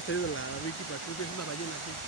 me ha salido la Wiki, pero creo que es una ballena, sí.